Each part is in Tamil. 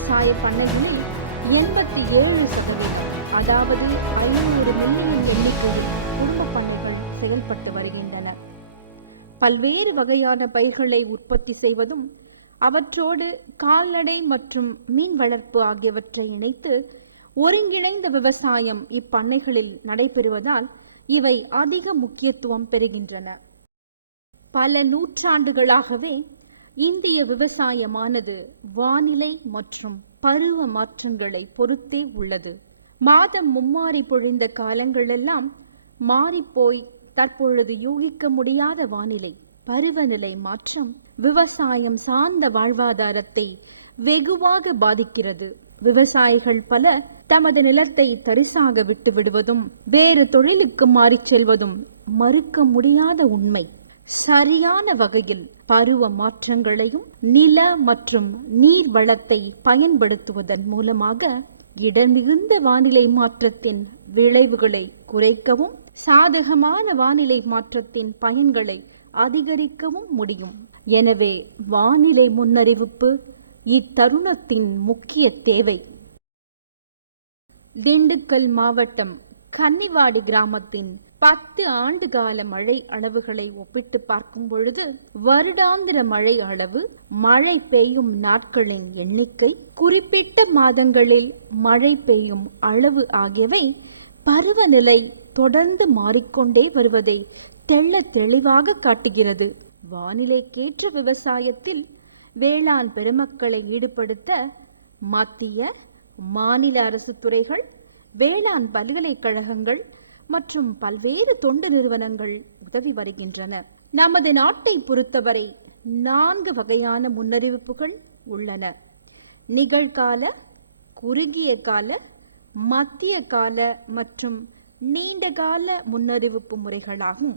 விவசாய பண்ணைகளில் எண்பத்தி ஏழு சதவீதம் அதாவது ஐநூறு மில்லியன் எண்ணிக்கையில் குடும்ப பண்ணைகள் செயல்பட்டு வருகின்றன. பல்வேறு வகையான பயிர்களை உற்பத்தி செய்வதும் அவற்றோடு கால்நடை மற்றும் மீன் வளர்ப்பு ஆகியவற்றை இணைத்து ஒருங்கிணைந்த விவசாயம் இப்பண்ணைகளில் நடைபெறுவதால் இவை அதிக முக்கியத்துவம் பெறுகின்றன. பல நூற்றாண்டுகளாகவே இந்திய விவசாயமானது வானிலை மற்றும் பருவ மாற்றங்களை பொறுத்தே உள்ளது. மாதம் மும்மாறி பொழிந்த காலங்களெல்லாம் மாறிப்போய் தற்பொழுது யூகிக்க முடியாத வானிலை பருவநிலை மாற்றம் விவசாயம் சார்ந்த வாழ்வாதாரத்தை வெகுவாக பாதிக்கிறது. விவசாயிகள் பல தமது நிலத்தை தரிசாக விட்டு விடுவதும் வேறு தொழிலுக்கு மாறிச் செல்வதும் மறுக்க முடியாத உண்மை. சரியான வகையில் பருவ மாற்றங்களையும் நில மற்றும் நீர் வளத்தை பயன்படுத்துவதன் மூலமாக இடமிகுந்த வானிலை மாற்றத்தின் விளைவுகளை குறைக்கவும் சாதகமான வானிலை மாற்றத்தின் பயன்களை அதிகரிக்கவும் முடியும். எனவே வானிலை முன்னறிவிப்பு இத்தருணத்தின் முக்கிய தேவை. திண்டுக்கல் மாவட்டம் கன்னிவாடி கிராமத்தின் பத்து ஆண்டு கால மழை அளவுகளை ஒப்பிட்டு பார்க்கும் பொழுது வருடாந்திர மழை அளவு மழை பெய்யும் நாட்களின் எண்ணிக்கை குறிப்பிட்ட மாதங்களில் மழை பெய்யும் அளவு ஆகியவை பருவநிலை தொடர்ந்து மாறிக்கொண்டே வருவதை தெள்ள தெளிவாக காட்டுகிறது. வானிலைக்கேற்ற விவசாயத்தில் வேளாண் பெருமக்களை ஈடுபடுத்த மத்திய மாநில அரசு துறைகள் வேளாண் பல்கலைக்கழகங்கள் மற்றும் பல்வேறு தொண்டு நிறுவனங்கள் உதவி வருகின்றன. நமது நாட்டை பொறுத்தவரை நான்கு வகையான முன்னறிவிப்புகள் உள்ளன. நிகழ்கால குறுகிய கால மத்திய கால மற்றும் நீண்டகால முன்னறிவிப்பு முறைகளாகும்.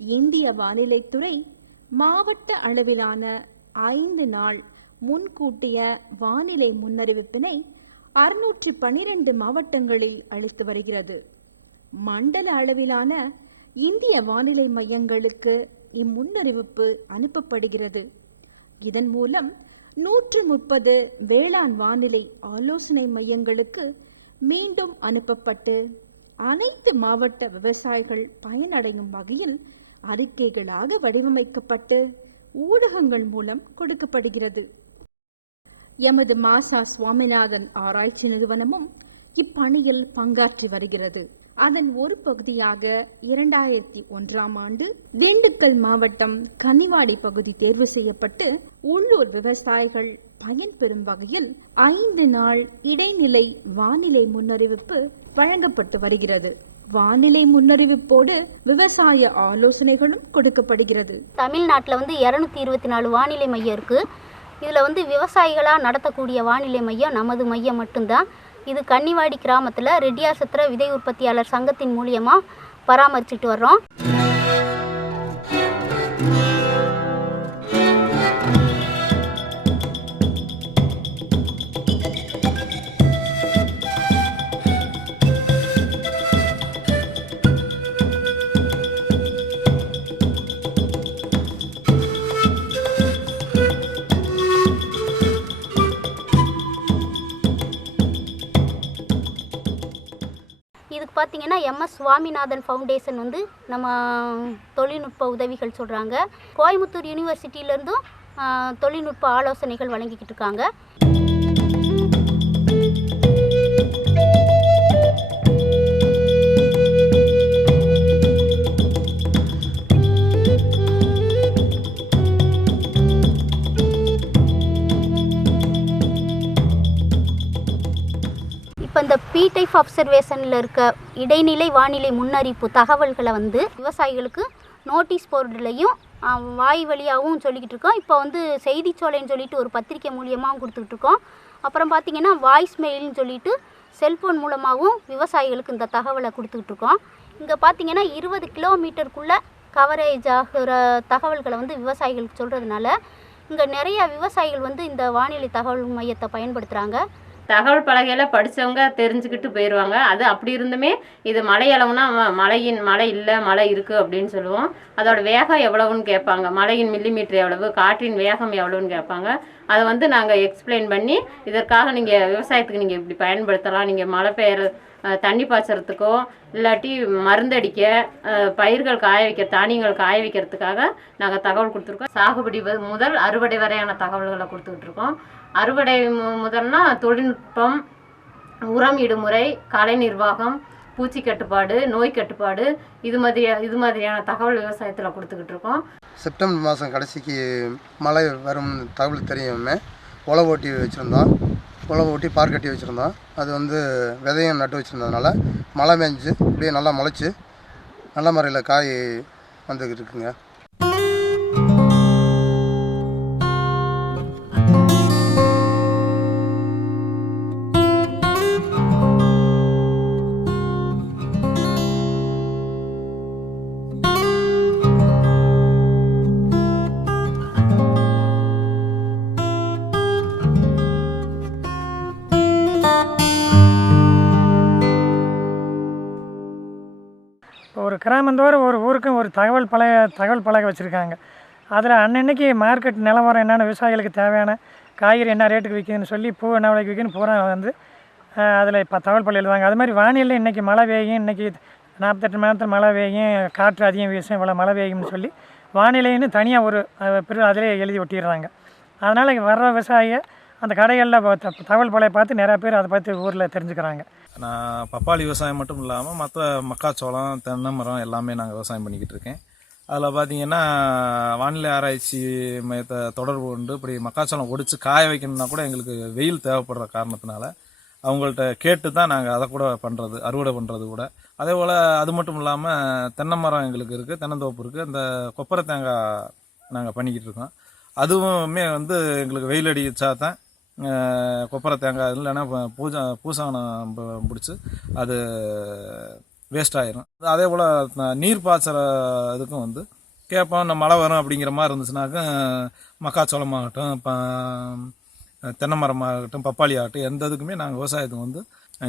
இந்திய வானிலைத்துறை மாவட்ட அளவிலான ஐந்து நாள் முன்கூட்டிய வானிலை முன்னறிவிப்பினை அறுநூற்றி பனிரெண்டு மாவட்டங்களில் அளித்து வருகிறது. மண்டல அளவிலான இந்திய வானிலை மையங்களுக்கு இம்முன்னறிவிப்பு அனுப்பப்படுகிறது. இதன் மூலம் நூற்று முப்பது வேளாண் வானிலை ஆலோசனை மையங்களுக்கு மீண்டும் அனுப்பப்பட்டு அனைத்து மாவட்ட விவசாயிகள் பயனடையும் வகையில் அறிக்கைகளாக வடிவமைக்கப்பட்டு ஊடகங்கள் மூலம் கொடுக்கப்படுகிறது. எமது மாசா சுவாமிநாதன் ஆராய்ச்சி நிறுவனமும் இப்பணியில் பங்காற்றி வருகிறது. அதன் ஒரு பகுதியாக இரண்டாயிரத்தி ஒன்றாம் ஆண்டு திண்டுக்கல் மாவட்டம் கன்னிவாடி பகுதி தேர்வு செய்யப்பட்டு உள்ளூர் விவசாயிகள் பயன்பெறும் வகையில் ஐந்து நாள் இடைநிலை வானிலை முன்னறிவிப்பு வழங்கப்பட்டு வருகிறது. வானிலை முன்னறிவிப்போடு விவசாய ஆலோசனைகளும் கொடுக்கப்படுகிறது. தமிழ்நாட்டில் வந்து இரநூத்தி இருபத்தி நாலு வானிலை மையம் இருக்குது இதில் வந்து விவசாயிகளாக நடத்தக்கூடிய வானிலை மையம் நமது மையம் மட்டும்தான். இது கன்னிவாடி கிராமத்தில் ரெட்டியாசத்திர விதை உற்பத்தியாளர் சங்கத்தின் மூலியமாக பராமரிச்சுட்டு வர்றோம். பார்த்தீங்கன்னா எம்எஸ் சுவாமிநாதன் ஃபவுண்டேஷன் வந்து நம்ம தொழில்நுட்ப உதவிகள் சொல்கிறாங்க கோயம்புத்தூர் யூனிவர்சிட்டியிலேருந்தும் தொழில்நுட்ப ஆலோசனைகள் வழங்கிக்கிட்டு இருக்காங்க. இப்போ இந்த பி டைப் அப்சர்வேஷனில் இருக்க இடைநிலை வானிலை முன்னறிப்பு தகவல்களை வந்து விவசாயிகளுக்கு நோட்டீஸ் போர்டுலையும் வாய் வழியாகவும் சொல்லிக்கிட்டு இருக்கோம். இப்போ வந்து செய்திச்சோலைன்னு சொல்லிட்டு ஒரு பத்திரிக்கை மூலியமாகவும் கொடுத்துக்கிட்டு இருக்கோம். அப்புறம் பார்த்திங்கன்னா வாய்ஸ் மெயில்னு சொல்லிட்டு செல்ஃபோன் மூலமாகவும் விவசாயிகளுக்கு இந்த தகவலை கொடுத்துக்கிட்டு இருக்கோம். இங்கே பார்த்தீங்கன்னா இருபது கிலோமீட்டருக்குள்ளே கவரேஜ் ஆகிற தகவல்களை வந்து விவசாயிகளுக்கு சொல்கிறதுனால இங்கே நிறைய விவசாயிகள் வந்து இந்த வானிலை தகவல் மையத்தை பயன்படுத்துகிறாங்க தகவல் பலகையில் படித்தவங்க தெரிஞ்சுக்கிட்டு போயிடுவாங்க அது அப்படி இருந்துமே இது மலையளவுனா மழையின் மழை இல்லை மழை இருக்குது அப்படின்னு சொல்லுவோம். அதோட வேகம் எவ்வளவுன்னு கேட்பாங்க. மழையின் மில்லிமீட்டர் எவ்வளவு காற்றின் வேகம் எவ்வளவுன்னு கேட்பாங்க. அதை வந்து நாங்கள் எக்ஸ்பிளைன் பண்ணி இதற்காக நீங்கள் விவசாயத்துக்கு நீங்கள் இப்படி பயன்படுத்தலாம். நீங்கள் மழை பெய்யுற தண்ணி பாய்ச்சறதுக்கோ இல்லாட்டி மருந்தடிக்க பயிர்கள் காய வைக்க தானியங்கள் காய வைக்கிறதுக்காக நாங்கள் தகவல் கொடுத்துருக்கோம். சாகுபடி வ- முதல் அறுவடை வரையான தகவல்களை கொடுத்துக்கிட்டு இருக்கோம் அறுவடை மு- முதல்னா தொழில்நுட்பம் உரம் இடுமுறை கலை நிர்வாகம் பூச்சி கட்டுப்பாடு நோய் கட்டுப்பாடு இது மாதிரி இது மாதிரியான தகவல் விவசாயத்தில் கொடுத்துக்கிட்டு இருக்கோம் செப்டம்பர் மாதம் கடைசிக்கு மழை வரும் தகவல் தெரியுமே ஒலை ஓட்டி வச்சுருந்தோம். உழவு ஒட்டி பார் கட்டி வச்சுருந்தோம். அது வந்து விதையும் நட்டு வச்சுருந்ததுனால மழை மேய்ஞ்சி அப்படியே நல்லா முளைச்சி நல்ல முறையில் காய் வந்துக்கிட்டு இருக்குங்க. ஒரு ஒரு ஊருக்கும் ஒரு தகவல் பலகை தகவல் பலகை வச்சுருக்காங்க. அதில் அன்னன்னைக்கு மார்க்கெட் நிலவரம் என்னென்ன விவசாயிகளுக்கு தேவையான காய்கறி என்ன ரேட்டுக்கு விற்கிதுன்னு சொல்லி பூ என்ன விலைக்கு விற்கிதுன்னு பூரா வந்து அதில் இப்போ தகவல் பலகை எழுதுவாங்க. அது மாதிரி வானிலை இன்றைக்கி மழை பெய்யும் இன்றைக்கி நாற்பத்தெட்டு மணி நேரத்தில் மழை பெய்யும் காற்று அதிகம் வீசும் இவ்வளோ மழை பெய்யும்னு சொல்லி வானிலைன்னு தனியாக ஒரு அஹ், அதிலே எழுதி ஒட்டிடுறாங்க. அதனால் வர்ற விவசாயியை அந்த கடைகளில் தகவல் பழைய பார்த்து நிறையா பேர் அதை பற்றி ஊரில் தெரிஞ்சுக்கிறாங்க. நான் பப்பாளி விவசாயம் மட்டும் இல்லாமல் மற்ற மக்காச்சோளம் தென்னை மரம் எல்லாமே நாங்கள் விவசாயம் பண்ணிக்கிட்டு இருக்கேன். அதில் பார்த்தீங்கன்னா வானிலை ஆராய்ச்சி மையத்தை தொடர்பு கொண்டு இப்படி மக்காச்சோளம் ஒடிச்சு காய வைக்கணும்னா கூட எங்களுக்கு வெயில் தேவைப்படுற காரணத்தினால அவங்கள்ட்ட கேட்டு தான் நாங்கள் அதை கூட பண்ணுறது அறுவடை பண்ணுறது கூட. அதே போல் அது மட்டும் இல்லாமல் தென்னை மரம் எங்களுக்கு இருக்குது தென்னந்தோப்பு இருக்குது அந்த கொப்பரை தேங்காய் நாங்கள் பண்ணிக்கிட்டு இருக்கோம். அதுவுமே வந்து எங்களுக்கு வெயில் அடிச்சா தான் கொப்பரை தேங்காய் இல்லைன்னா பூஜா பூசானம் பிடிச்சி அது வேஸ்ட் ஆயிரும். அதே போல் நீர் பாய்ச்சற இதுக்கும் வந்து கேட்போம் இந்த மழை வரும் அப்படிங்கிற மாதிரி இருந்துச்சுனாக்கா மக்காச்சோளமாகட்டும் இப்போ தென்னை மரமாகட்டும் பப்பாளி ஆகட்டும் எந்த இதுக்குமே நாங்கள் விவசாயத்துக்கு வந்து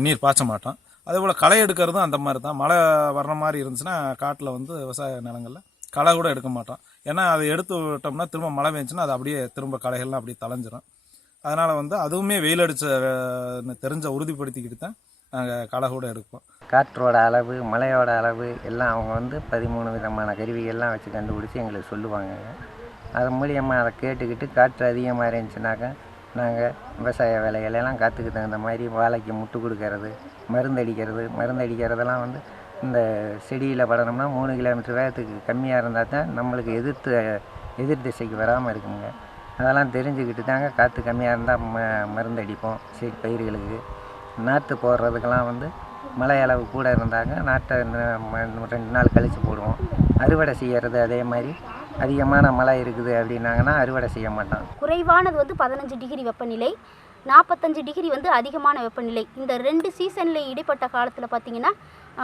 நீர் பாய்ச்ச மாட்டோம். அதே போல் களை எடுக்கிறதும் அந்த மாதிரி தான். மழை வர்ற மாதிரி இருந்துச்சுன்னா காட்டில் வந்து விவசாய நிலங்களில் களை கூட எடுக்க மாட்டோம். ஏன்னா அதை எடுத்து விட்டோம்னா திரும்ப மழை பெஞ்சுன்னா அது அப்படியே திரும்ப களைகள்லாம் அப்படியே தலைஞ்சிரும் அதனால் வந்து அதுவுமே வெயில் அடித்த தெரிஞ்ச உறுதிப்படுத்திக்கிட்டு தான் நாங்கள் களை கூட எடுப்போம். காற்றோட அளவு மலையோட அளவு எல்லாம் அவங்க வந்து பதிமூணு விதமான கருவிகள்லாம் வச்சு கண்டுபிடிச்சி எங்களுக்கு சொல்லுவாங்க. அது மூலியமாக அதை கேட்டுக்கிட்டு காற்று அதிகமாக இருந்துச்சுனாக்கா நாங்கள் விவசாய வேலைகளெல்லாம் காற்றுக்கு தகுந்த மாதிரி வாழைக்கு முட்டு கொடுக்கறது மருந்தடிக்கிறது மருந்தடிக்கிறதெல்லாம் வந்து இந்த செடியில் படணும்னா மூணு கிலோமீட்டர் வேகத்துக்கு கம்மியாக இருந்தால் தான் நம்மளுக்கு எதிர்த்து எதிர் திசைக்கு வராமல் இருக்குங்க. அதெல்லாம் தெரிஞ்சுக்கிட்டு தாங்க காற்று கம்மியாக இருந்தால் ம மருந்து அடிப்போம். செடி பயிர்களுக்கு. நாற்று போடுறதுக்கெல்லாம் வந்து மழை அளவு கூட இருந்தாங்க. நாட்டை ம- ரெண்டு நாள் கழித்து போடுவோம். அறுவடை செய்யறது அதே மாதிரி. அதிகமான மழை இருக்குது அப்படின்னாங்கன்னா அறுவடை செய்ய மாட்டோம். குறைவானது வந்து பதினஞ்சு டிகிரி வெப்பநிலை நாற்பத்தஞ்சு டிகிரி வந்து அதிகமான வெப்பநிலை. இந்த ரெண்டு சீசனில் இடைப்பட்ட காலத்தில் பார்த்தீங்கன்னா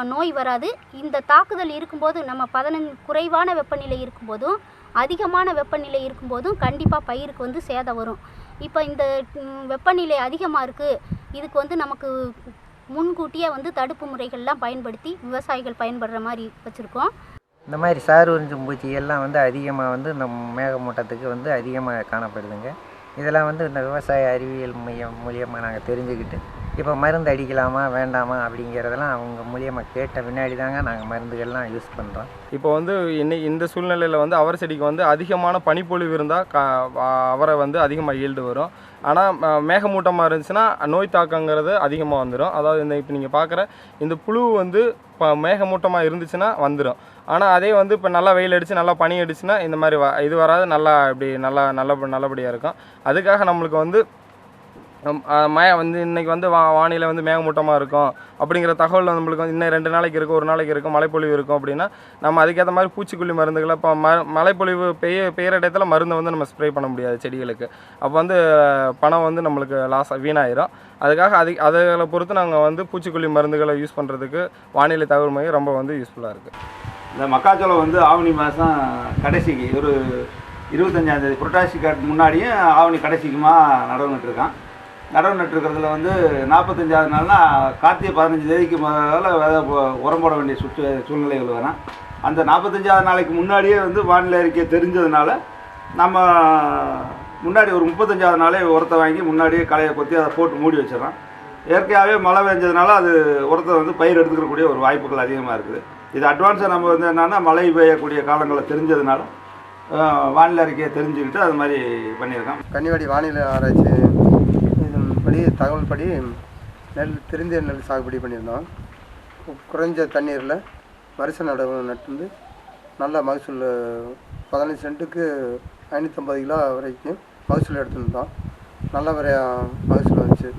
நோய் வராது. இந்த தாக்குதல் இருக்கும்போது நம்ம பதினஞ்சு குறைவான வெப்பநிலை இருக்கும்போதும் அதிகமான வெப்பநிலை இருக்கும்போதும் கண்டிப்பாக பயிருக்கு வந்து சேதம் வரும். இப்போ இந்த வெப்பநிலை அதிகமாக இருக்குது இதுக்கு வந்து நமக்கு முன்கூட்டியே வந்து தடுப்பு முறைகள்லாம் பயன்படுத்தி விவசாயிகள் பயன்படுற மாதிரி வச்சுருக்கோம். இந்த மாதிரி சார் உறிஞ்சும் பூச்சி எல்லாம் வந்து அதிகமாக வந்து இந்த மேகமூட்டத்துக்கு வந்து அதிகமாக காணப்படுதுங்க. இதெல்லாம் வந்து இந்த விவசாய அறிவியல் மையம் மூலியமாக நாங்கள் தெரிஞ்சுக்கிட்டு இப்போ மருந்து அடிக்கலாமா வேண்டாமா அப்படிங்கிறதெல்லாம் அவங்க மூலியமாக கேட்ட பின்னாடி தாங்க நாங்கள் மருந்துகள்லாம் யூஸ் பண்ணுறோம் இப்போ வந்து இன்னைக்கு இந்த சூழ்நிலையில் வந்து அவரை செடிக்கு வந்து அதிகமான பனிப்பொழிவு இருந்தால் கா வா- அவரை வந்து அதிகமாக ஈல்டு வரும். ஆனால் மேகமூட்டமாக இருந்துச்சுன்னா நோய் தாக்கங்கிறது அதிகமாக வந்துடும் அதாவது இந்த இப்போ நீங்கள் பார்க்குற இந்த புழு வந்து இப்போ மேகமூட்டமாக இருந்துச்சுன்னா வந்துடும் ஆனால் அதே வந்து இப்போ நல்லா வெயில் அடித்து நல்லா பனி அடிச்சுன்னா இந்த மாதிரி வ இது வராது நல்லா இப்படி நல்லா நல்ல நல்லபடியாக இருக்கும். அதுக்காக நம்மளுக்கு வந்து மே வந்து இன்றைக்கி வந்து வா வானிலை வந்து மேகமூட்டமாக இருக்கும். அப்படிங்கிற தகவல் நம்மளுக்கு வந்து இன்னும் ரெண்டு நாளைக்கு இருக்கும் ஒரு நாளைக்கு இருக்கும் மழைப்பொழிவு இருக்கும் அப்படின்னா நம்ம அதுக்கேற்ற மாதிரி பூச்சிக்கொல்லி மருந்துகளை இப்போ ம மழைப்பொழிவு பெய்ய பெய்கிற இடத்துல மருந்தை வந்து நம்ம ஸ்ப்ரே பண்ண முடியாது செடிகளுக்கு. அப்போ வந்து பணம் வந்து நம்மளுக்கு லாஸ் வீணாயிரும். அதுக்காக அது அதில் பொறுத்து நாங்கள் வந்து பூச்சிக்கொல்லி மருந்துகளை யூஸ் பண்ணுறதுக்கு வானிலை தகவல் மையம் ரொம்ப வந்து யூஸ்ஃபுல்லாக இருக்குது இந்த மக்காச்சோளம் வந்து ஆவணி மாதம் கடைசிக்கு ஒரு இருபத்தஞ்சாந்தேதி புரட்டாசி காட்டு முன்னாடியும் ஆவணி கடைசிக்குமா நடவு நட்டுருக்கான் நடவு நட்டுருக்கிறதுல வந்து நாற்பத்தஞ்சாவது நாள்னா கார்த்திகை பதினஞ்சு தேதிக்கு முதல்ல விதை உரம் போட வேண்டிய சுற்று சூழ்நிலைகள் வரும். அந்த நாற்பத்தஞ்சாவது நாளைக்கு முன்னாடியே வந்து வானிலை அறிக்கை தெரிஞ்சதுனால நம்ம முன்னாடி ஒரு முப்பத்தஞ்சாவது நாளே உரத்தை வாங்கி முன்னாடியே களையை கொத்தி அதை போட்டு மூடி வச்சிடறோம். இயற்கையாகவே மழை பெஞ்சதுனால அது உரத்தை வந்து பயிர் எடுத்துக்கக்கூடிய ஒரு வாய்ப்புகள் அதிகமாக இருக்குது. இது அட்வான்ஸாக நம்ம வந்து என்னென்னா மழை பெய்யக்கூடிய காலங்களை தெரிஞ்சதுனால வானிலை அறிக்கையை தெரிஞ்சுக்கிட்டு அது மாதிரி பண்ணியிருக்கோம். கன்னிவாடி வானிலை ஆராய்ச்சி படி தகவல் படி நெல் திருந்திய நெல் சாகுபடி பண்ணியிருந்தோம். குறைஞ்ச தண்ணீரில் வரிசை நடவு நட்டு நல்ல மகசூல் பதினஞ்சு சென்ட்டுக்கு ஐநூற்றம்பது கிலோ வரைக்கும் மகசூல் எடுத்துருந்தோம். நல்ல வரையாக மகசூல் வந்துச்சு.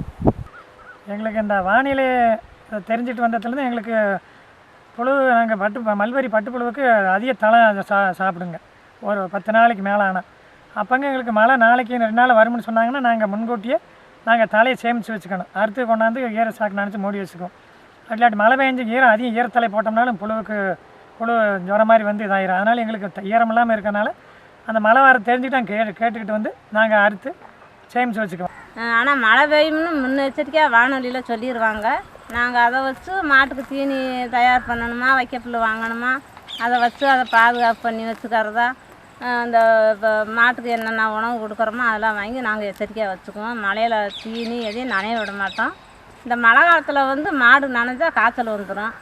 எங்களுக்கு இந்த வானிலை தெரிஞ்சிட்டு வந்ததுலேருந்து எங்களுக்கு புழு நாங்கள் பட்டு மல்பரி பட்டுப்புழுவுக்கு அதிக தலை சா சாப்பிடுங்க. ஒரு பத்து நாளைக்கு மேலே ஆனால் அப்போங்க எங்களுக்கு மழை நாளைக்கு ரெண்டு நாள் வரும்னு சொன்னாங்கன்னா நாங்கள் முன்கூட்டியே நாங்கள் தலையை சேமித்து வச்சுக்கணும். அறுத்து கொண்டாந்து ஈர சாக்கு நினச்சி மூடி வச்சுக்குவோம். இல்லாட்டி மழை பெஞ்சு ஈரம் அதிகம் ஈரத்தலை போட்டோம்னாலும் புழுவுக்கு புழு ஜுரம் மாதிரி வந்து இதாகிடும் அதனால் எங்களுக்கு த- ஈரம் இல்லாமல் இருக்கிறனால அந்த மழை வர தெரிஞ்சுக்கிட்டு நாங்கள் கே கேட்டுக்கிட்டு வந்து நாங்கள் அறுத்து சேமித்து வச்சுக்குவோம். ஆனால் மழை பெய்யும்னு முன்னெச்சரிக்கையாக வானொலியில் சொல்லிடுவாங்க நாங்கள் அதை வச்சு மாட்டுக்கு தீனி தயார் பண்ணணுமா? வைக்கப்புல் வாங்கணுமா? அதை வச்சு அதை பாதுகாப்பு பண்ணி வச்சுக்கிறதா? அந்த இப்போ மாட்டுக்கு என்னென்ன உணவு கொடுக்குறோமோ அதெல்லாம் வாங்கி நாங்கள் எச்சரிக்கையாக வச்சுக்குவோம். மழையில் தீனி எதையும் நனைய விட மாட்டோம். இந்த மழை காலத்தில் வந்து மாடு நனைஞ்சா காய்ச்சல் வந்துடும்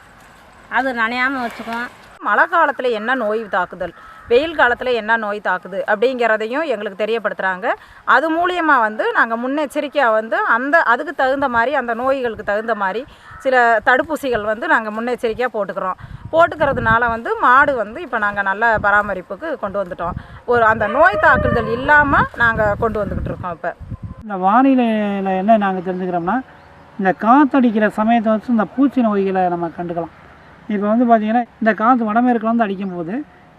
அது நனையாமல் வச்சுக்குவோம். மழை காலத்தில் என்ன நோய் தாக்குதல்? வெயில் காலத்தில் என்ன நோய் தாக்குது அப்படிங்கிறதையும் எங்களுக்கு தெரியப்படுத்துகிறாங்க அது மூலியமாக வந்து நாங்கள் முன்னெச்சரிக்கையாக வந்து அந்த அதுக்கு தகுந்த மாதிரி அந்த நோய்களுக்கு தகுந்த மாதிரி சில தடுப்பூசிகள் வந்து நாங்கள் முன்னெச்சரிக்கையாக போட்டுக்கிறோம். போட்டுக்கிறதுனால வந்து மாடு வந்து இப்போ நாங்கள் நல்ல பராமரிப்புக்கு கொண்டு வந்துட்டோம். ஒரு அந்த நோய் தாக்குதல் இல்லாமல் நாங்கள் கொண்டு வந்துக்கிட்டு இருக்கோம் இப்போ. இந்த வானிலையில் என்ன நாங்கள் தெரிஞ்சுக்கிறோம்னா இந்த காற்றடிக்கிற சமயத்தை வச்சு இந்த பூச்சி நோய்களை நம்ம கண்டுக்கலாம். இப்போ வந்து பார்த்திங்கன்னா இந்த காற்று வடமேற்குல வந்து அடிக்கும்போது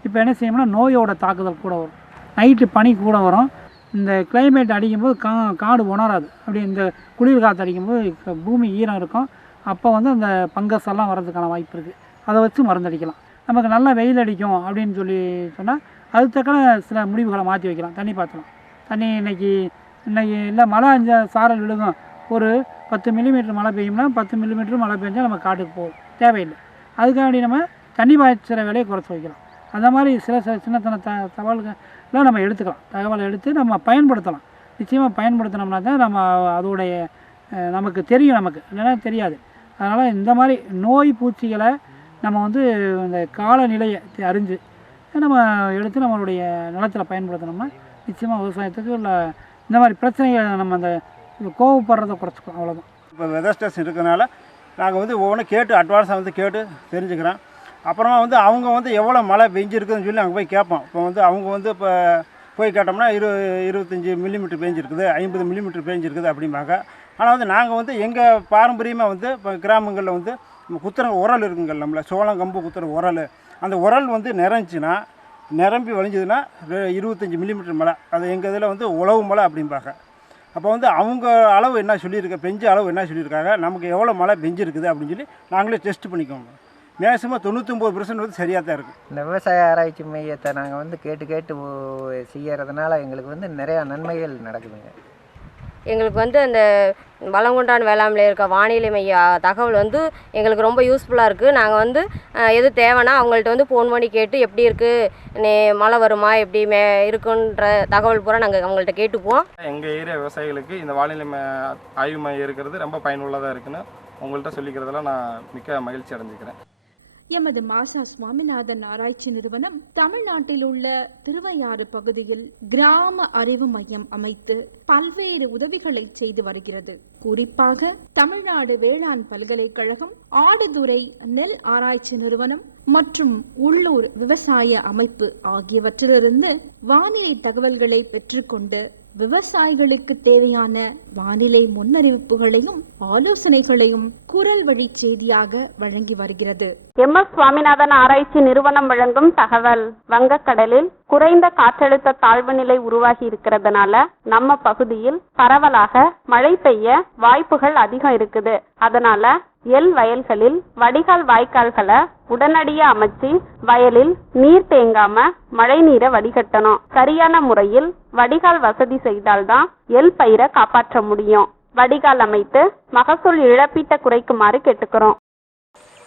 இப்போ என்ன செய்யணும்னா நோயோட தாக்குதல் கூட வரும். நைட்டு பனி கூட வரும். இந்த கிளைமேட் அடிக்கும்போது கா காடு உணராது. அப்படி இந்த குளிர் காற்று அடிக்கும்போது பூமி ஈரம் இருக்கும். அப்போ வந்து அந்த பங்கஸ் எல்லாம் வர்றதுக்கான வாய்ப்பு இருக்குது அதை வச்சு மருந்தடிக்கலாம். நமக்கு நல்லா வெயில் அடிக்கும் அப்படின்னு சொல்லி சொன்னால் அது தக்கன சில முடிவுகளை மாற்றி வைக்கலாம். தண்ணி பாய்ச்சலாம் தண்ணி இன்றைக்கி இன்னைக்கு இல்லை மழை அஞ்ச சாரல் விழுகும். ஒரு பத்து மில்லிமீட்டர் மழை பெய்யும்னா பத்து மில்லிமீட்டர் மழை பெஞ்சால் நம்ம காட்டுக்கு போகும் தேவையில்லை. அதுக்காண்டி நம்ம தண்ணி பாய்ச்சிற வேலையை குறைச்சி வைக்கலாம். அந்த மாதிரி சில சில சின்ன சின்ன த தகவல்கள்லாம் நம்ம எடுத்துக்கலாம். தகவலை எடுத்து நம்ம பயன்படுத்தலாம். நிச்சயமாக பயன்படுத்தினோம்னா தான் நம்ம அதோடைய நமக்கு தெரியும் நமக்கு. இல்லைன்னா தெரியாது. அதனால் இந்த மாதிரி நோய் பூச்சிகளை நம்ம வந்து இந்த காலநிலையை அறிஞ்சு நம்ம எடுத்து நம்மளுடைய நிலத்தில் பயன்படுத்தினோம்னா நிச்சயமாக விவசாயத்துக்கு இல்லை இந்த மாதிரி பிரச்சனைகளை நம்ம அந்த கோவப்படுறதை குறைச்சிக்கலாம். அவ்வளோதான் இப்போ வெதர் ஸ்டேஷன் இருக்கிறனால நாங்கள் வந்து ஒவ்வொன்றும் கேட்டு அட்வான்ஸாக வந்து கேட்டு தெரிஞ்சுக்கிறோம். அப்புறமா வந்து அவங்க வந்து எவ்வளோ மழை பெஞ்சிருக்குதுன்னு சொல்லி அங்கே போய் கேட்போம். இப்போ வந்து அவங்க வந்து இப்போ போய் கேட்டோம்னா இரு இருபத்தஞ்சி மில்லிமீட்டர் பேஞ்சிருக்குது ஐம்பது மில்லிமீட்டர் பேஞ்சிருக்குது அப்படிம்பாங்க. ஆனால் வந்து நாங்கள் வந்து எங்கள் பாரம்பரியமாக வந்து இப்போ கிராமங்களில் வந்து குத்துற உரல் இருக்குங்கள் நம்மள சோளம் கம்பு குத்துற உரல். அந்த உரல் வந்து நிறைஞ்சுன்னா நிரம்பி வழிஞ்சதுன்னா இருபத்தஞ்சி மில்லிமீட்டர் மழை. அது எங்கள் இதில் வந்து உழவு மழை அப்படிம்பாங்க. அப்போ வந்து அவங்க அளவு என்ன சொல்லியிருக்க பெஞ்ச அளவு என்ன சொல்லியிருக்காங்க நமக்கு எவ்வளோ மழை பெஞ்சிருக்குது அப்படின்னு சொல்லி நாங்களே டெஸ்ட் பண்ணிக்கோங்க மேக்ஸிமம் தொண்ணூத்தொம்பது பர்சன்ட் வந்து சரியாக தான் இருக்குது இந்த விவசாய ஆராய்ச்சி மையத்தை நாங்கள் வந்து கேட்டு கேட்டு செய்யறதுனால எங்களுக்கு வந்து நிறையா நன்மைகள் நடக்குதுங்க. எங்களுக்கு வந்து அந்த வளங்குண்டான் வேளாண்மையில் இருக்க வானிலை மைய தகவல் வந்து எங்களுக்கு ரொம்ப யூஸ்ஃபுல்லாக இருக்குது நாங்கள் வந்து எது தேவைன்னா அவங்கள்ட்ட வந்து ஃபோன் பண்ணி கேட்டு எப்படி இருக்குது நே மழை வருமா எப்படி மே இருக்குன்ற தகவல் பூரா நாங்கள் அவங்கள்ட்ட கேட்டுப்போம். எங்கள் ஏரியா விவசாயிகளுக்கு இந்த வானிலை ம- ஆய்வு மையம் இருக்கிறது ரொம்ப பயனுள்ளதாக இருக்குன்னு உங்கள்கிட்ட சொல்லிக்கிறதுல நான் மிக்க மகிழ்ச்சி அடைஞ்சுக்கிறேன். எமது மாசா சுவாமிநாதன் ஆராய்ச்சி நிறுவனம் தமிழ்நாட்டில் உள்ள திருவையாறு பகுதியில் கிராம அறிவு மையம் அமைத்து பல்வேறு உதவிகளை செய்து வருகிறது. குறிப்பாக தமிழ்நாடு வேளாண் பல்கலைக்கழகம் ஆடுதுறை நெல் ஆராய்ச்சி நிறுவனம் மற்றும் உள்ளூர் விவசாய அமைப்பு ஆகியவற்றிலிருந்து வானிலை தகவல்களை பெற்றுக்கொண்டு விவசாயிகளுக்கு தேவையான வானிலை முன்னறிவிப்புகளையும் ஆலோசனைகளையும் குரல் வழி செய்தியாக வழங்கி வருகிறது. எம். எஸ். சுவாமிநாதன் ஆராய்ச்சி நிறுவனம் வழங்கும் தகவல் வங்கக்கடலில் குறைந்த காற்றழுத்த தாழ்வு நிலை உருவாகி இருக்கிறதுனால நம்ம பகுதியில் பரவலாக மழை பெய்ய வாய்ப்புகள் அதிகம் இருக்குது. அதனால எல் வயல்களில் வடிகால் வாய்க்கால்களை உடனடியா அமைச்சு வயலில் நீர் தேங்காம மழை நீரை வடிகட்டணும். சரியான முறையில் வடிகால் வசதி செய்தால்தான் எல் பயிரை காப்பாற்ற முடியும். வடிகால் அமைத்து மகசூல் இழப்பீட்டை குறைக்குமாறு கேட்டுக்கிறோம்.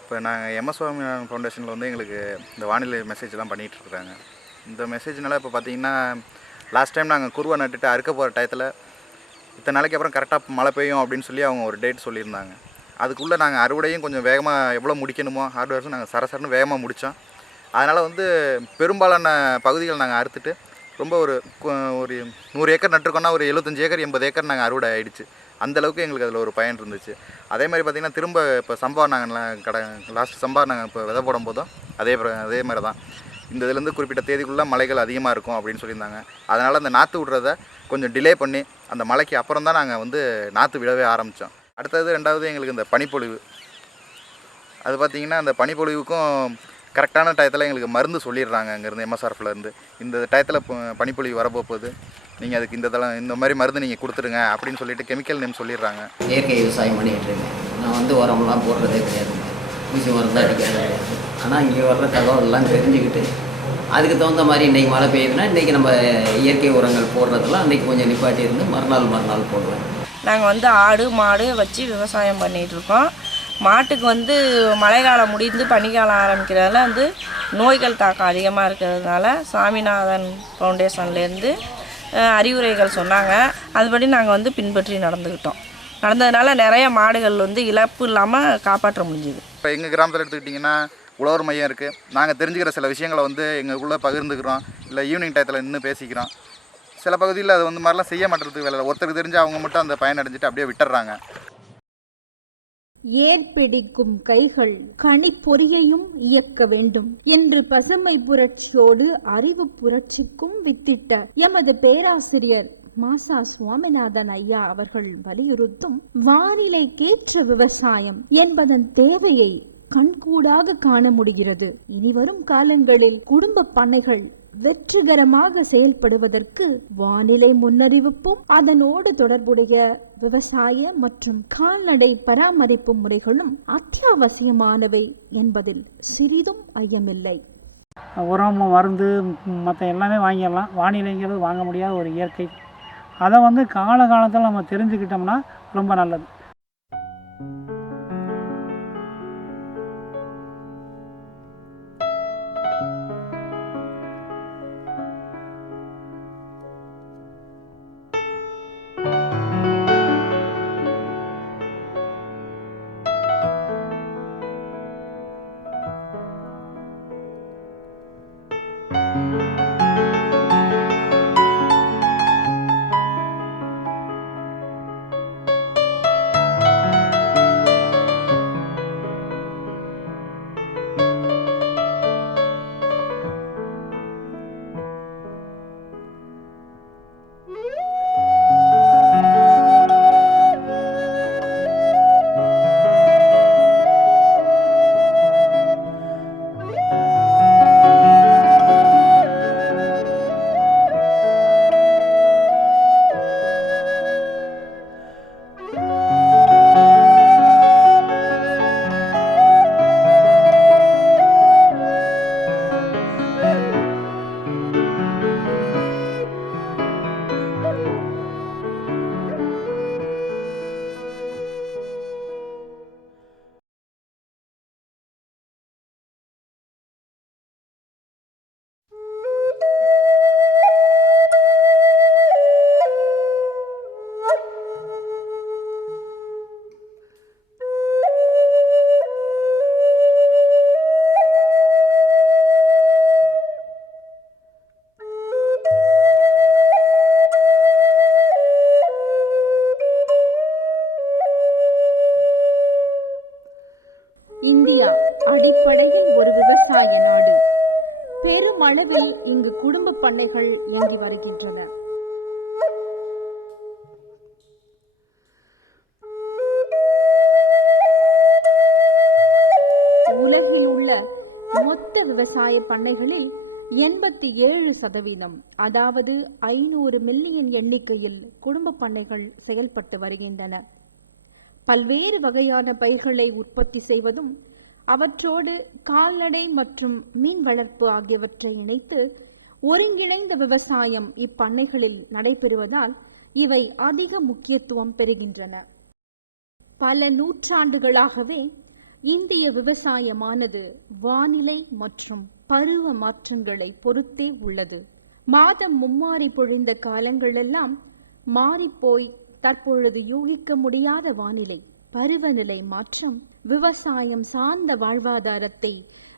இப்போ நாங்கள் எம்எஸ் சுவாமிநாதன் ஃபவுண்டேஷனில் வந்து எங்களுக்கு இந்த வானிலை மெசேஜ்லாம் பண்ணிகிட்டு இருக்கிறாங்க. இந்த மெசேஜ்னால இப்போ பார்த்தீங்கன்னா லாஸ்ட் டைம் நாங்கள் குருவை நட்டுட்டு அறுக்க போகிற டயத்தில் இத்தனை நாளைக்கு அப்புறம் கரெக்டாக மழை பெய்யும் அப்படின்னு சொல்லி அவங்க ஒரு டேட் சொல்லியிருந்தாங்க. அதுக்குள்ளே நாங்கள் அறுவடையும் கொஞ்சம் வேகமாக எவ்வளோ முடிக்கணுமோ ஹார்ட்வேர்ஸும் நாங்கள் சரசரன்னு வேகமாக முடித்தோம். அதனால் வந்து பெரும்பாலான பகுதிகள் நாங்கள் அறுத்துட்டு ரொம்ப ஒரு ஒரு நூறு ஏக்கர் நட்டுருக்கோன்னா ஒரு எழுபத்தஞ்சு ஏக்கர் எண்பது ஏக்கர் நாங்கள் அறுவடை ஆகிடுச்சு அந்தளவுக்கு எங்களுக்கு அதில் ஒரு பயன் இருந்துச்சு. அதே மாதிரி பார்த்திங்கன்னா திரும்ப இப்போ சம்பா நாங்கள் கடை லாஸ்ட் சம்பா நாங்கள் இப்போ விதை போடும் போதும் அதே அதே மாதிரி தான் இந்த இதுலேருந்து குறிப்பிட்ட தேதிக்குள்ளே மலைகள் அதிகமாக இருக்கும் அப்படின்னு சொல்லியிருந்தாங்க. அதனால் அந்த நாற்று விடுறத கொஞ்சம் டிலே பண்ணி அந்த மலைக்கு அப்புறம் தான் நாங்கள் வந்து நாற்று விடவே ஆரம்பித்தோம் அடுத்தது ரெண்டாவது எங்களுக்கு இந்த பனிப்பொழிவு. அது பார்த்திங்கன்னா அந்த பனிப்பொழிவுக்கும் கரெக்டான டயத்தில் எங்களுக்கு மருந்து சொல்லிடுறாங்க அங்கேருந்து எம்எஸ்ஆர்எஃப்லேருந்து இந்த டயத்தில் பனிப்பொழிவு வரப்போ போகுது நீங்கள் அதுக்கு இந்த தளம் இந்த மாதிரி மருந்து நீங்கள் கொடுத்துருங்க அப்படின்னு சொல்லிட்டு கெமிக்கல் நேம் சொல்லிடுறாங்க. இயற்கை விவசாயம் பண்ணிகிட்டு இருக்கேன். நான் வந்து உரம்லாம் போடுறதே கிடையாது. பூச்சி மருந்து அடிக்கிறது கிடையாது. ஆனால் இங்கே வர்ற தகவல்லாம் தெரிஞ்சுக்கிட்டு அதுக்கு தகுந்த மாதிரி இன்றைக்கி மழை பெய்யுதுன்னா இன்றைக்கி நம்ம இயற்கை உரங்கள் போடுறதெல்லாம் அன்றைக்கி கொஞ்சம் நிப்பாட்டி இருந்து மறுநாள் மறுநாள் போடுவேன். நாங்கள் வந்து ஆடு மாடு வச்சு விவசாயம் பண்ணிகிட்டு இருக்கோம். மாட்டுக்கு வந்து மழைக்காலம் முடிந்து பனிக்காலம் ஆரம்பிக்கிறதால வந்து நோய்கள் தாக்கம் அதிகமாக இருக்கிறதுனால சாமிநாதன் ஃபவுண்டேஷன்லேருந்து அறிவுரைகள் சொன்னாங்க. அதுபடி நாங்கள் வந்து பின்பற்றி நடந்துக்கிட்டோம். நடந்ததுனால நிறைய மாடுகள் வந்து இழப்பு இல்லாமல் காப்பாற்ற முடிஞ்சுது. இப்போ எங்கள் கிராமத்தில் எடுத்துக்கிட்டிங்கன்னா உழவர் மையம் இருக்குது நாங்கள் தெரிஞ்சுக்கிற சில விஷயங்களை வந்து எங்களுக்குள்ளே பகிர்ந்துக்கிறோம். இல்லை ஈவினிங் டயத்தில் நின்று பேசிக்கிறோம். சில பகுதியில் அது வந்து மாதிரிலாம் செய்ய மாட்டேறதுக்கு வேலை இல்லை. ஒருத்தருக்கு தெரிஞ்சு அவங்க மட்டும் அந்த பயன் அடைஞ்சிட்டு அப்படியே விட்டுறாங்க. ஏற்பிடிக்கும் கைகள் கனிப்பொறியையும் இயக்க வேண்டும் என்று பசுமை புரட்சியோடு அறிவு புரட்சிக்கும் வித்திட்ட எமது பேராசிரியர் மாசா சுவாமிநாதன் ஐயா அவர்கள் வலியுறுத்தும் வானிலைக்கேற்ற விவசாயம் என்பதன் தேவையை கண்கூடாக காண முடிகிறது. இனிவரும் காலங்களில் குடும்ப பண்ணைகள் வெற்றிகரமாக செயல்படுவதற்கு வானிலை முன்னறிவிப்பும் அதனோடு தொடர்புடைய விவசாய மற்றும் கால்நடை பராமரிப்பு முறைகளும் அத்தியாவசியமானவை என்பதில் சிறிதும் ஐயமில்லை. உரம் மருந்து மற்ற எல்லாமே வாங்கிடலாம். வானிலைங்கிறது வாங்க முடியாத ஒரு இயற்கை. அதை வந்து காலகாலத்தில் நம்ம தெரிஞ்சுக்கிட்டோம்னா ரொம்ப நல்லது. விவசாய பண்ணைகளில் எண்பத்தி ஏழு சதவீதம் அதாவது ஐநூறு மில்லியன் எண்ணிக்கையில் குடும்ப பண்ணைகள் செயல்பட்டு வருகின்றன. பல்வேறு வகையான பயிர்களை உற்பத்தி செய்வதும் அவற்றோடு கால்நடை மற்றும் மீன் வளர்ப்பு ஆகியவற்றை இணைத்து ஒருங்கிணைந்த விவசாயம் இப்பண்ணைகளில் நடைபெறுவதால் இவை அதிக முக்கியத்துவம் பெறுகின்றன. பல நூற்றாண்டுகளாகவே இந்திய விவசாயமானது வானிலை மற்றும் பருவ மாற்றங்களை பொறுத்தே உள்ளது. மாதம் மும்மாறி பொழிந்த காலங்களெல்லாம் மாறிப்போய் தற்பொழுது யூகிக்க முடியாத வானிலை பருவநிலை மாற்றம் விவசாயம் சார்ந்த வாழ்வாதாரத்தை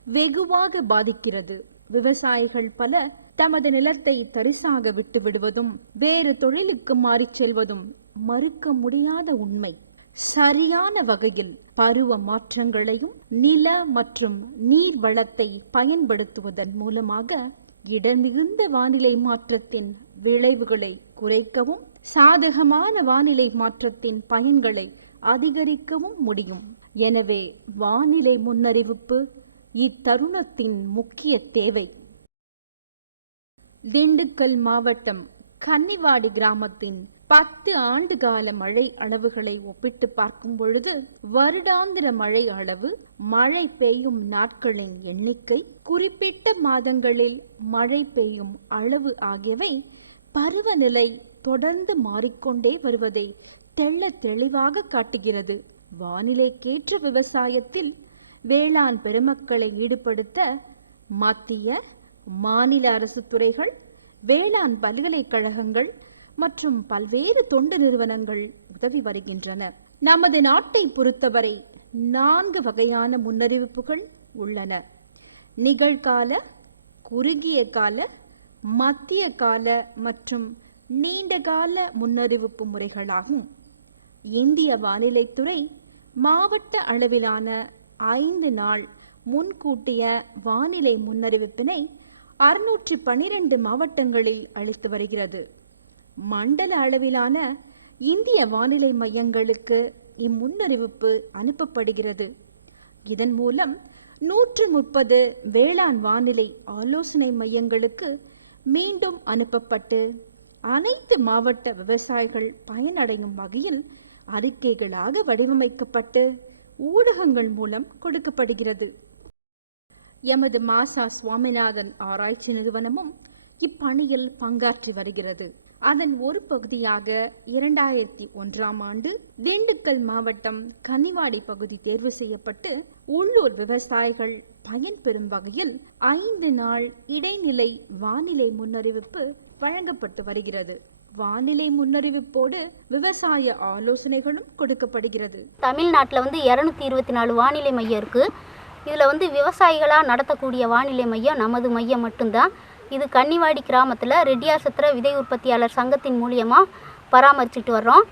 வெகுவாக பாதிக்கிறது. விவசாயிகள் பல தமது நிலத்தை தரிசாக விட்டு விடுவதும் வேறு தொழிலுக்கு மாறிச் செல்வதும் மறுக்க முடியாத உண்மை. சரியான வகையில் பருவ மாற்றங்களையும் நில மற்றும் நீர் வளத்தை பயன்படுத்துவதன் மூலமாக இடமிகுந்த வானிலை மாற்றத்தின் விளைவுகளை குறைக்கவும் சாதகமான வானிலை மாற்றத்தின் பயன்களை அதிகரிக்கவும் முடியும். எனவே வானிலை முன்னறிவிப்பு இத்தருணத்தின் முக்கிய தேவை. திண்டுக்கல் மாவட்டம் கன்னிவாடி கிராமத்தின் பத்து ஆண்டு கால மழை அளவுகளை ஒப்பிட்டு பார்க்கும் பொழுது வருடாந்திர மழை அளவு மழை பெய்யும் நாட்களின் எண்ணிக்கை குறிப்பிட்ட மாதங்களில் மழை பெய்யும் அளவு ஆகியவை பருவநிலை தொடர்ந்து மாறிக்கொண்டே வருவதை தெள்ள தெளிவாக காட்டுகிறது. வானிலைக்கேற்ற விவசாயத்தில் வேளாண் பெருமக்களை ஈடுபடுத்த மத்திய மாநில அரசு துறைகள் வேளாண் பல்கலைக்கழகங்கள் மற்றும் பல்வேறு தொண்டு நிறுவனங்கள் உதவி வருகின்றன. நமது நாட்டை பொறுத்தவரை நான்கு வகையான முன்னறிவிப்புகள் உள்ளன. நிகழ்கால குறுகிய கால மத்திய கால மற்றும் நீண்டகால முன்னறிவிப்பு முறைகளாகும். இந்திய வானிலைத்துறை மாவட்ட அளவிலான ஐந்து நாள் முன்கூட்டிய வானிலை முன்னறிவிப்பினை அறுநூற்றி பனிரெண்டு மாவட்டங்களில் அளித்து வருகிறது. மண்டல அளவிலான இந்திய வானிலை மையங்களுக்கு இம்முன்னறிவிப்பு அனுப்பப்படுகிறது. இதன் மூலம் நூற்று முப்பது வேளாண் வானிலை ஆலோசனை மையங்களுக்கு மீண்டும் அனுப்பப்பட்டு அனைத்து மாவட்ட விவசாயிகள் பயனடையும் வகையில் அறிக்கைகளாக வடிவமைக்கப்பட்டு ஊடகங்கள் மூலம் கொடுக்கப்படுகிறது. எமது மாசா சுவாமிநாதன் ஆராய்ச்சி நிறுவனமும் இப்பணியில் பங்காற்றி வருகிறது. அதன் ஒரு பகுதியாக இரண்டாயிரத்தி ஒன்றாம் ஆண்டு திண்டுக்கல் மாவட்டம் கன்னிவாடி பகுதி தேர்வு செய்யப்பட்டு உள்ளூர் விவசாயிகள் பயன்பெறும் வகையில் ஐந்து நாள் இடைநிலை வானிலை முன்னறிவிப்பு வழங்கப்பட்டு வருகிறது. வானிலை முன்னறிவிப்போடு விவசாய ஆலோசனைகளும் கொடுக்கப்படுகிறது. தமிழ்நாட்டில் வந்து இரநூத்தி இருபத்தி நாலு வானிலை மையம் இருக்குது இதில் வந்து விவசாயிகளாக நடத்தக்கூடிய வானிலை மையம் நமது மையம் மட்டும்தான். இது கன்னிவாடி கிராமத்தில் ரெட்டியாசத்திர விதை உற்பத்தியாளர் சங்கத்தின் மூலியமாக பராமரிச்சுட்டு வர்றோம்.